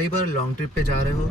कई बार long trip पे जा रहे हो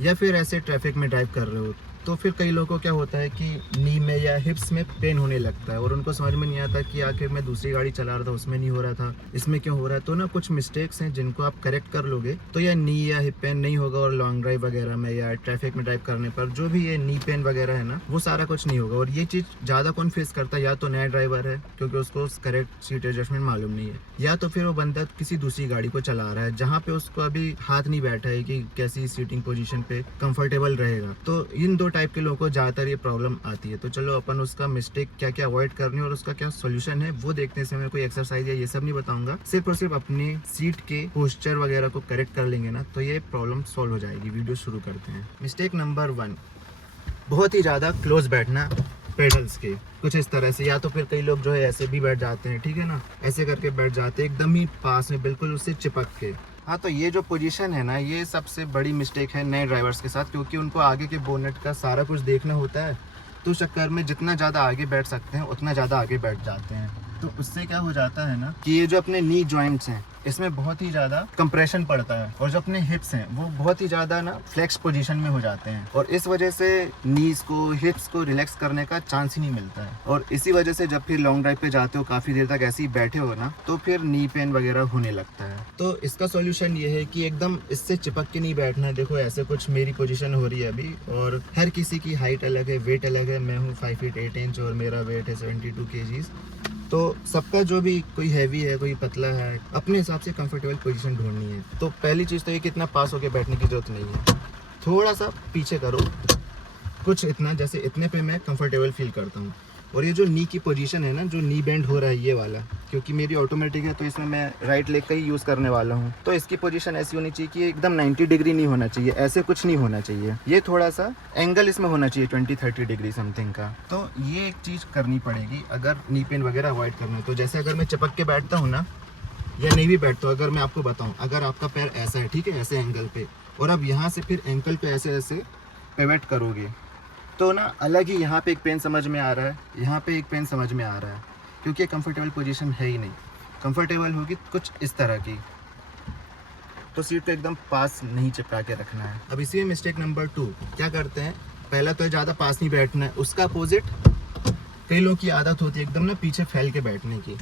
या फिर ऐसे ट्रैफिक में ड्राइव कर रहे हो, तो फिर कई लोगों को क्या होता है कि नी में या हिप्स में पेन होने लगता है और उनको समझ में नहीं आता कि आखिर मैं दूसरी गाड़ी चला रहा था उसमें नहीं हो रहा था, इसमें क्यों हो रहा है। तो ना कुछ मिस्टेक्स हैं जिनको आप करेक्ट कर लोगे तो यह नी या हिप पेन नहीं होगा और लॉन्ग ड्राइव वगैरह में या ट्रैफिक में ड्राइव करने पर जो भी ये नी पेन वगैरह है ना, वो सारा कुछ नहीं होगा। और ये चीज़ ज़्यादा कौन फेस करता है, या तो नया ड्राइवर है क्योंकि उसको करेक्ट सीट एडजस्टमेंट मालूम नहीं है, या तो फिर वो बंदा किसी दूसरी गाड़ी को चला रहा है जहाँ पे उसको अभी हाथ नहीं बैठा है कि कैसी सीटिंग पोजीशन पे कंफर्टेबल रहेगा। तो इन दो टाइप के लोगों को ज़्यादातर ये प्रॉब्लम आती है। तो चलो अपन उसका मिस्टेक क्या क्या अवॉइड करनी है और उसका क्या सोल्यूशन है वो देखने से मैं कोई एक्सरसाइज या ये सब नहीं बताऊंगा, सिर्फ और सिर्फ अपने सीट के पोस्चर वगैरह को करेक्ट कर लेंगे ना तो ये प्रॉब्लम सॉल्व हो जाएगी। वीडियो शुरू करते हैं। मिस्टेक नंबर 1, बहुत ही ज़्यादा क्लोज बैठना पेडल्स के, कुछ इस तरह से, या तो फिर कई लोग जो है ऐसे भी बैठ जाते हैं, ठीक है ना, ऐसे करके बैठ जाते हैं एकदम ही पास में, बिल्कुल उससे चिपक के। हाँ, तो ये जो पोजीशन है ना, ये सबसे बड़ी मिस्टेक है नए ड्राइवर्स के साथ, क्योंकि उनको आगे के बोनेट का सारा कुछ देखना होता है। तो चक्कर में जितना ज़्यादा आगे बैठ सकते हैं उतना ज़्यादा आगे बैठ जाते हैं। तो उससे क्या हो जाता है ना कि ये जो अपने नी जॉइंट्स हैं इसमें बहुत ही ज़्यादा कंप्रेशन पड़ता है और जो अपने हिप्स हैं वो बहुत ही ज़्यादा ना फ्लेक्स पोजीशन में हो जाते हैं और इस वजह से नीज को, हिप्स को रिलैक्स करने का चांस ही नहीं मिलता है। और इसी वजह से जब फिर लॉन्ग ड्राइव पे जाते हो, काफ़ी देर तक ऐसे ही बैठे हो ना, तो फिर नी पेन वगैरह होने लगता है। तो इसका सोल्यूशन ये है कि एकदम इससे चिपक के नहीं बैठना है। देखो ऐसे कुछ मेरी पोजीशन हो रही है अभी, और हर किसी की हाइट अलग है, वेट अलग है। मैं हूँ 5 फीट 8 इंच और मेरा वेट है 72 kgs। तो सबका जो भी, कोई हैवी है कोई पतला है, अपने हिसाब से कंफर्टेबल पोजीशन ढूंढनी है। तो पहली चीज़ तो ये कि इतना पास होके बैठने की जरूरत नहीं है, थोड़ा सा पीछे करो, कुछ इतना, जैसे इतने पे मैं कंफर्टेबल फील करता हूँ। और ये जो नी की पोजीशन है ना, जो नी बेंड हो रहा है ये वाला, क्योंकि मेरी ऑटोमेटिक है तो इसमें मैं राइट लेग का ही यूज़ करने वाला हूँ, तो इसकी पोजीशन ऐसी होनी चाहिए कि एकदम 90 डिग्री नहीं होना चाहिए, ऐसे कुछ नहीं होना चाहिए। ये थोड़ा सा एंगल इसमें होना चाहिए 20-30 डिग्री समथिंग का। तो ये एक चीज़ करनी पड़ेगी अगर नी पेन वगैरह अवॉइड करना है। तो जैसे अगर मैं चिपक के बैठता हूँ ना, या नहीं भी बैठता हूँ, अगर मैं आपको बताऊँ, अगर आपका पैर ऐसा है, ठीक है, ऐसे एंगल पे, और अब यहाँ से फिर एंकल पे ऐसे ऐसे पिवट करोगे तो ना अलग ही यहाँ पे एक पेन समझ में आ रहा है, यहाँ पे एक पेन समझ में आ रहा है, क्योंकि कंफर्टेबल पोजीशन है ही नहीं। कंफर्टेबल होगी कुछ इस तरह की, तो सीट पे एकदम पास नहीं चिपका के रखना है। अब इसी में मिस्टेक नंबर 2 क्या करते हैं, पहला तो ज़्यादा पास नहीं बैठना है, उसका अपोजिट कई लोगों की आदत होती है एकदम ना पीछे फैल के बैठने की।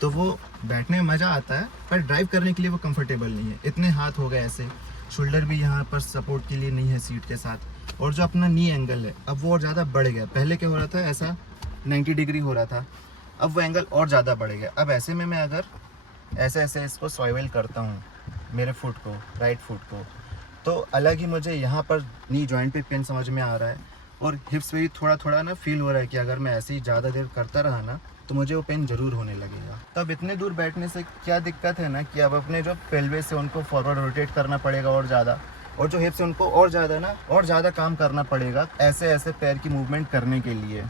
तो वो बैठने में मज़ा आता है पर ड्राइव करने के लिए वो कंफर्टेबल नहीं है। इतने हाथ हो गए ऐसे, शोल्डर भी यहाँ पर सपोर्ट के लिए नहीं है सीट के साथ, और जो अपना नी एंगल है अब वो और ज़्यादा बढ़ गया। पहले क्या हो रहा था, ऐसा 90 डिग्री हो रहा था, अब वो एंगल और ज़्यादा बढ़ गया। अब ऐसे में मैं अगर ऐसे ऐसे इसको स्वाइवल करता हूँ मेरे फुट को, राइट फुट को, तो अलग ही मुझे यहाँ पर नी जॉइंट पे पेन समझ में आ रहा है और हिप्स पे भी थोड़ा थोड़ा ना फील हो रहा है कि अगर मैं ऐसे ही ज़्यादा देर करता रहा ना तो मुझे वो पेन ज़रूर होने लगेगा। तब इतने दूर बैठने से क्या दिक्कत है ना कि अब अपने जो पेल्वे से उनको फॉरवर्ड रोटेट करना पड़ेगा और ज़्यादा, और जो हिप्स है उनको और ज़्यादा ना और ज़्यादा काम करना पड़ेगा ऐसे ऐसे पैर की मूवमेंट करने के लिए।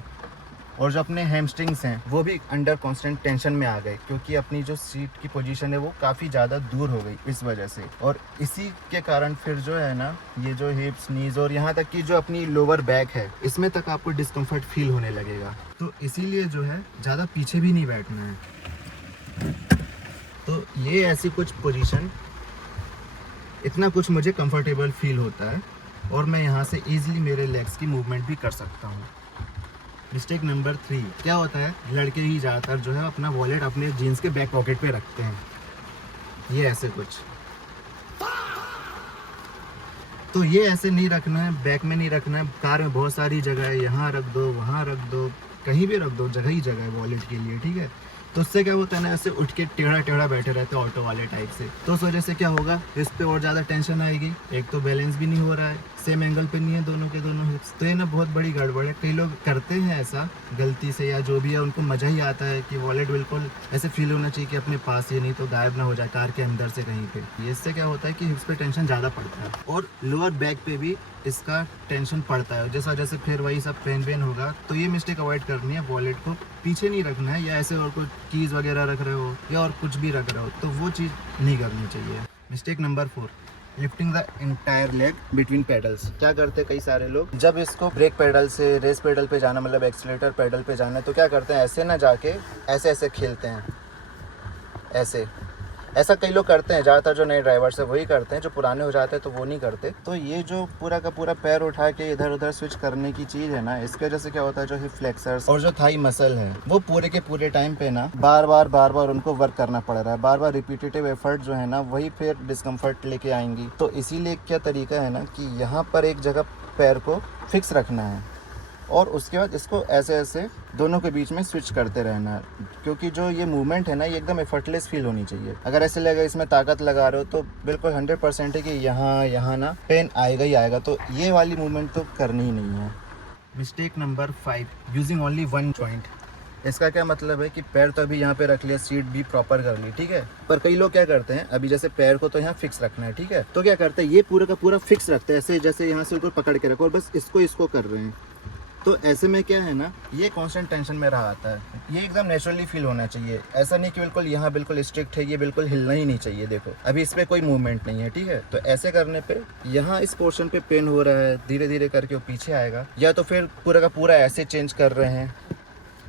और जो अपने हैमस्ट्रिंग्स हैं वो भी अंडर कांस्टेंट टेंशन में आ गए, क्योंकि अपनी जो सीट की पोजीशन है वो काफ़ी ज़्यादा दूर हो गई इस वजह से। और इसी के कारण फिर जो है ना, ये जो हिप्स, नीज और यहाँ तक कि जो अपनी लोअर बैक है, इसमें तक आपको डिस्कम्फर्ट फील होने लगेगा। तो इसीलिए जो है ज़्यादा पीछे भी नहीं बैठना है। तो ये ऐसी कुछ पोजीशन, इतना कुछ मुझे कंफर्टेबल फील होता है और मैं यहाँ से ईजिली मेरे लेग्स की मूवमेंट भी कर सकता हूँ। मिस्टेक नंबर 3 क्या होता है, लड़के ही ज़्यादातर जो है अपना वॉलेट अपने जीन्स के बैक पॉकेट पे रखते हैं, ये ऐसे कुछ। तो ये ऐसे नहीं रखना है, बैक में नहीं रखना है। कार में बहुत सारी जगह है, यहाँ रख दो, वहाँ रख दो, कहीं भी रख दो, जगह ही जगह है वॉलेट के लिए, ठीक है। तो उससे क्या होता है ना, ऐसे उठ के टेढ़ा टेढ़ा बैठे रहते हैं ऑटो वाले टाइप से, तो उस वजह से क्या होगा, इस पे और ज़्यादा टेंशन आएगी। एक तो बैलेंस भी नहीं हो रहा है, सेम एंगल पे नहीं है दोनों के दोनों हिप्स, तो ये ना बहुत बड़ी गड़बड़ है। कई लोग करते हैं ऐसा गलती से, या जो भी है उनको मज़ा ही आता है कि वॉलेट बिल्कुल ऐसे फील होना चाहिए कि अपने पास ही, नहीं तो गायब ना हो जाए कार के अंदर से कहीं पे। इससे क्या होता है कि हिप्स पे टेंशन ज़्यादा पड़ता है और लोअर बैक पे भी इसका टेंशन पड़ता है। जैसा जैसे फिर वही सब पेन वेन होगा, तो ये मिस्टेक अवॉइड करनी है। वॉलेट को पीछे नहीं रखना है, या ऐसे और कुछ कीज़ वगैरह रख रहे हो या और कुछ भी रख रहे हो, तो वो चीज़ नहीं करनी चाहिए। Mistake number 4, lifting the entire leg between pedals. क्या करते हैं कई सारे लोग, जब इसको ब्रेक पेडल से रेस पेडल पे जाना, मतलब एक्सीलरेटर पेडल पे जाना है, तो क्या करते हैं, ऐसे ना जाके ऐसे ऐसे खेलते हैं, ऐसे ऐसा कई लोग करते हैं, ज़्यादातर जो नए ड्राइवर्स है वही करते हैं, जो पुराने हो जाते हैं तो वो नहीं करते। तो ये जो पूरा का पूरा पैर उठा के इधर उधर स्विच करने की चीज़ है ना, इसके वजह से क्या होता है, जो हिप फ्लेक्सर्स और जो थाई मसल है वो पूरे के पूरे टाइम पे ना बार बार उनको वर्क करना पड़ रहा है। बार बार रिपीटेटिव एफर्ट जो है ना वही फिर डिस्कम्फर्ट लेके आएंगी। तो इसीलिए क्या तरीका है ना कि यहाँ पर एक जगह पैर को फिक्स रखना है और उसके बाद इसको ऐसे ऐसे दोनों के बीच में स्विच करते रहना है, क्योंकि जो ये मूवमेंट है ना ये एकदम एफर्टलेस फील होनी चाहिए। अगर ऐसे लगे इसमें ताकत लगा रहे हो तो बिल्कुल 100% है कि यहाँ ना पेन आएगा ही आएगा। तो ये वाली मूवमेंट तो करनी ही नहीं है। Mistake number 5, using only one joint. इसका क्या मतलब है कि पैर तो अभी यहाँ पे रख लिया, सीट भी प्रॉपर कर ली, ठीक है, पर कई लोग क्या करते हैं, अभी जैसे पैर को तो यहाँ फिक्स रखना है, ठीक है, तो क्या करते हैं ये पूरा का पूरा फिक्स रखते हैं ऐसे, जैसे यहाँ से ऊपर पकड़ के रखो और बस इसको कर रहे हैं। तो ऐसे में क्या है ना, ये कांस्टेंट टेंशन में रहा आता है। ये एकदम नेचुरली फील होना चाहिए, ऐसा नहीं कि बिल्कुल यहाँ बिल्कुल स्ट्रिक्ट है, ये बिल्कुल हिलना ही नहीं चाहिए। देखो अभी इस पर कोई मूवमेंट नहीं है, ठीक है, तो ऐसे करने पे यहाँ इस पोर्शन पे पेन हो रहा है, धीरे धीरे करके वो पीछे आएगा, या तो फिर पूरा का पूरा ऐसे चेंज कर रहे हैं,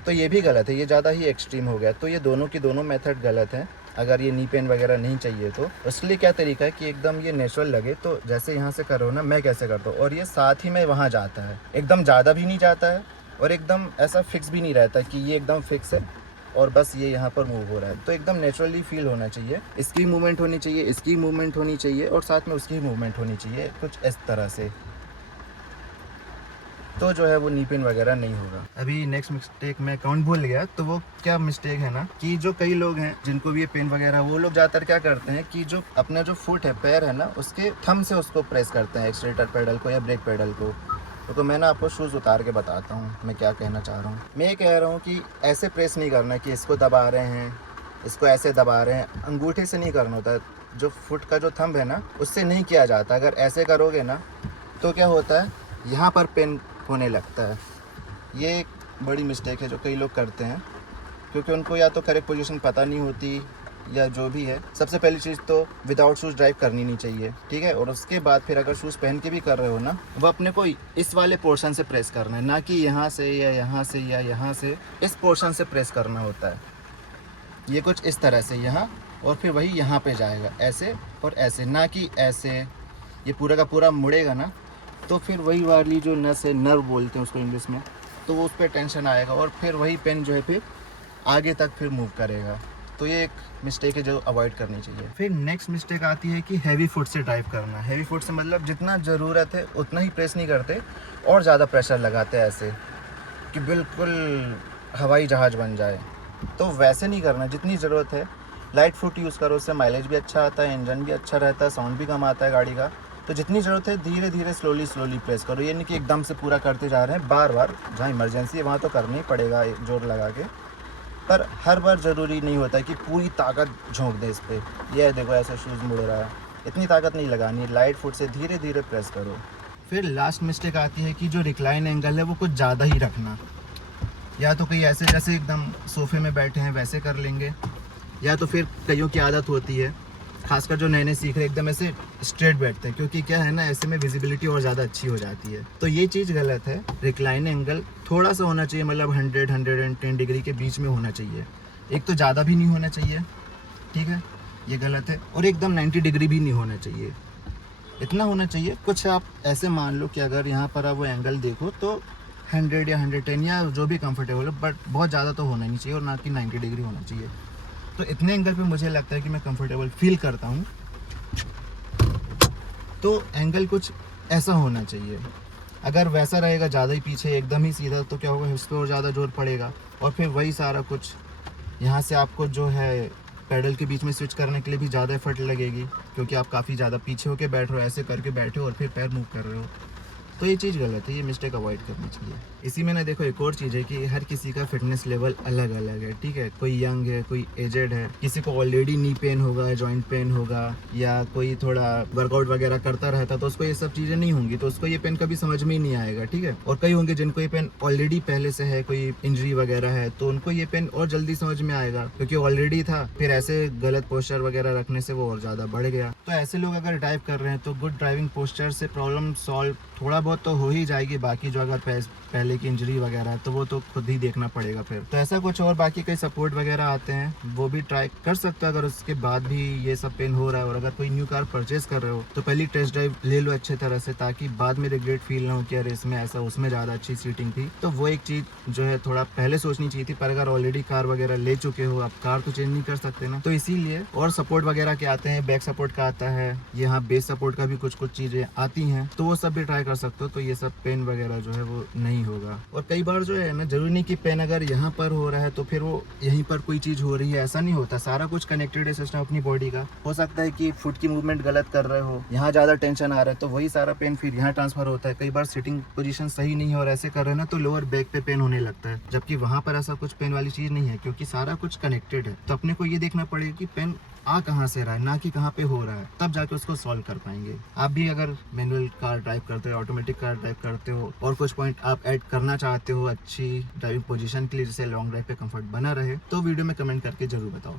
तो ये भी गलत है, ये ज़्यादा ही एक्सट्रीम हो गया। तो ये दोनों की दोनों मेथड गलत है। अगर ये नी पेन वगैरह नहीं चाहिए तो उसके क्या तरीका है कि एकदम ये नेचुरल लगे, तो जैसे यहाँ से करो ना, मैं कैसे करता हूँ, और ये साथ ही में वहाँ जाता है, एकदम ज़्यादा भी नहीं जाता है और एकदम ऐसा फिक्स भी नहीं रहता कि ये एकदम फिक्स है और बस ये यहाँ पर मूव हो रहा है। तो एकदम नेचुरली फील होना चाहिए, इसकी मूवमेंट होनी चाहिए, इसकी मूवमेंट होनी चाहिए और साथ में उसकी मूवमेंट होनी चाहिए, कुछ इस तरह से, तो जो है वो नी पेन वगैरह नहीं होगा। अभी नेक्स्ट मिस्टेक मैं काउंट भूल गया, तो वो क्या मिस्टेक है ना कि जो कई लोग हैं जिनको भी ये पेन वगैरह, वो लोग ज़्यादातर क्या करते हैं कि जो अपना जो फुट है, पैर है ना, उसके थंब से उसको प्रेस करते हैं, एक्सीलरेटर पेडल को या ब्रेक पेडल को। तो मैं ना आपको शूज़ उतार के बताता हूँ मैं क्या कहना चाह रहा हूँ। मैं ये कह रहा हूँ कि ऐसे प्रेस नहीं करना कि इसको दबा रहे हैं, इसको ऐसे दबा रहे हैं, अंगूठे से नहीं करना होता। जो फुट का जो थंब है ना उससे नहीं किया जाता। अगर ऐसे करोगे ना तो क्या होता है, यहाँ पर पेन होने लगता है। ये एक बड़ी मिस्टेक है जो कई लोग करते हैं, क्योंकि उनको या तो करेक्ट पोजीशन पता नहीं होती या जो भी है। सबसे पहली चीज़ तो विदाउट शूज़ ड्राइव करनी नहीं चाहिए, ठीक है, और उसके बाद फिर अगर शूज़ पहन के भी कर रहे हो ना, वो अपने को इस वाले पोर्शन से प्रेस करना है, ना कि यहाँ से या यहाँ से या यहाँ से, इस पोर्शन से प्रेस करना होता है। ये कुछ इस तरह से यहाँ, और फिर वही यहाँ पे जाएगा ऐसे और ऐसे, ना कि ऐसे। ये पूरा का पूरा मुड़ेगा ना तो फिर वही वाली जो नस है, नर्व बोलते हैं उसको इंग्लिश में, तो वो उस पर टेंशन आएगा और फिर वही पेन जो है फिर आगे तक फिर मूव करेगा। तो ये एक मिस्टेक है जो अवॉइड करनी चाहिए। फिर नेक्स्ट मिस्टेक आती है कि हैवी फुट से ड्राइव करना। हैवी फुट से मतलब जितना ज़रूरत है उतना ही प्रेस नहीं करते और ज़्यादा प्रेशर लगाते हैं ऐसे कि बिल्कुल हवाई जहाज़ बन जाए। तो वैसे नहीं करना, जितनी ज़रूरत है लाइट फुट यूज़ करो, उससे माइलेज भी अच्छा आता है, इंजन भी अच्छा रहता है, साउंड भी कम आता है गाड़ी का। तो जितनी ज़रूरत है धीरे धीरे स्लोली प्रेस करो, ये नहीं कि एकदम से पूरा करते जा रहे हैं। बार बार जहाँ इमरजेंसी है वहाँ तो करना ही पड़ेगा जोर लगा के, पर हर बार ज़रूरी नहीं होता है कि पूरी ताकत झोंक दे इस पर। यह देखो ऐसे शूज़ मुड़ रहा है, इतनी ताकत नहीं लगानी, लाइट फुट से धीरे धीरे प्रेस करो। फिर लास्ट मिस्टेक आती है कि जो रिक्लाइन एंगल है वो कुछ ज़्यादा ही रखना। या तो कहीं ऐसे जैसे एकदम सोफे में बैठे हैं वैसे कर लेंगे, या तो फिर कईयों की आदत होती है, खासकर जो नए नए सीख रहे एकदम ऐसे स्ट्रेट बैठते हैं, क्योंकि क्या है ना, ऐसे में विजिबिलिटी और ज़्यादा अच्छी हो जाती है। तो ये चीज़ गलत है। रिक्लाइन एंगल थोड़ा सा होना चाहिए, मतलब 100-110 डिग्री के बीच में होना चाहिए। एक तो ज़्यादा भी नहीं होना चाहिए, ठीक है, ये गलत है, और एकदम 90 डिग्री भी नहीं होना चाहिए। इतना होना चाहिए, कुछ आप ऐसे मान लो कि अगर यहाँ पर आप वो एंगल देखो तो 100 या 110 या जो भी कंफर्टेबल हो, बट बहुत ज़्यादा तो होना नहीं चाहिए और ना कि 90 डिग्री होना चाहिए। तो इतने एंगल पे मुझे लगता है कि मैं कंफर्टेबल फील करता हूँ। तो एंगल कुछ ऐसा होना चाहिए। अगर वैसा रहेगा ज़्यादा ही पीछे एकदम ही सीधा, तो क्या होगा, हिप्स पे और ज़्यादा जोर पड़ेगा और फिर वही सारा कुछ यहाँ से आपको जो है पैडल के बीच में स्विच करने के लिए भी ज़्यादा एफर्ट लगेगी, क्योंकि आप काफ़ी ज़्यादा पीछे होके बैठ रहे हो, ऐसे करके बैठे हो और फिर पैर मूव कर रहे हो। तो ये चीज़ गलत है, ये मिस्टेक अवॉइड करनी चाहिए। इसी में ना देखो एक और चीज़ है कि हर किसी का फिटनेस लेवल अलग अलग है, ठीक है, कोई यंग है, कोई एजेड है, किसी को ऑलरेडी नी पेन होगा, जॉइंट पेन होगा, या कोई थोड़ा वर्कआउट वगैरह करता रहता तो उसको ये सब चीज़ें नहीं होंगी, तो उसको ये पेन कभी समझ में ही नहीं आएगा, ठीक है। और कई होंगे जिनको ये पेन ऑलरेडी पहले से है, कोई इंजरी वगैरह है, तो उनको ये पेन और जल्दी समझ में आएगा क्योंकि ऑलरेडी था, फिर ऐसे गलत पोस्चर वगैरह रखने से वो और ज़्यादा बढ़ गया। तो ऐसे लोग अगर ड्राइव कर रहे हैं तो गुड ड्राइविंग पोस्चर से प्रॉब्लम सॉल्व थोड़ा बहुत बहुत तो हो ही जाएगी, बाकी जो अगर पहले की इंजरी वगैरह है तो वो तो खुद ही देखना पड़ेगा फिर। तो ऐसा कुछ और बाकी कई सपोर्ट वगैरह आते हैं, वो भी ट्राई कर सकते हो अगर उसके बाद भी ये सब पेन हो रहा है। और अगर कोई न्यू कार परचेज कर रहे हो तो पहली टेस्ट ड्राइव ले लो अच्छे तरह से, ताकि बाद में रिग्रेट फील ना हो कि अरे इसमें ऐसा, उसमें ज़्यादा अच्छी सीटिंग थी। तो वो एक चीज़ जो है थोड़ा पहले सोचनी चाहिए थी। पर अगर ऑलरेडी कार वगैरह ले चुके हो, आप कार तो चेंज नहीं कर सकते ना, तो इसीलिए। और सपोर्ट वगैरह के आते हैं, बैक सपोर्ट का आता है, यहाँ बेस सपोर्ट का भी कुछ चीज़ें आती हैं, तो वो सब भी ट्राई कर सकते हो। तो ये सब पेन वगैरह जो है वो नहीं होगा। और कई बार जो है ना, जरूरी नहीं कि पेन अगर यहाँ पर हो रहा है तो फिर वो यहीं पर कोई चीज़ हो रही है, ऐसा नहीं होता। सारा कुछ कनेक्टेड है सिस्टम अपनी बॉडी का। हो सकता है कि फुट की मूवमेंट गलत कर रहे हो, यहाँ ज़्यादा टेंशन आ रहा है तो वही सारा पेन फिर यहाँ ट्रांसफर होता है। कई बार सिटिंग पोजीशन सही नहीं है और ऐसे कर रहे हो ना, तो लोअर बैक पे पेन होने लगता है, जबकि वहाँ पर ऐसा कुछ पेन वाली चीज़ नहीं है, क्योंकि सारा कुछ कनेक्टेड है। तो अपने को ये देखना पड़ेगा कि पेन आ कहाँ से रहा है, ना कि कहाँ पे हो रहा है, तब जाके उसको सॉल्व कर पाएंगे। आप भी अगर मैनुअल कार ड्राइव करते हो, ऑटोमेटिक कार ड्राइव करते हो और कुछ पॉइंट आप ऐड करना चाहते हो अच्छी ड्राइविंग पोजीशन के लिए, जैसे लॉन्ग ड्राइव पे कंफर्ट बना रहे, तो वीडियो में कमेंट करके जरूर बताओ।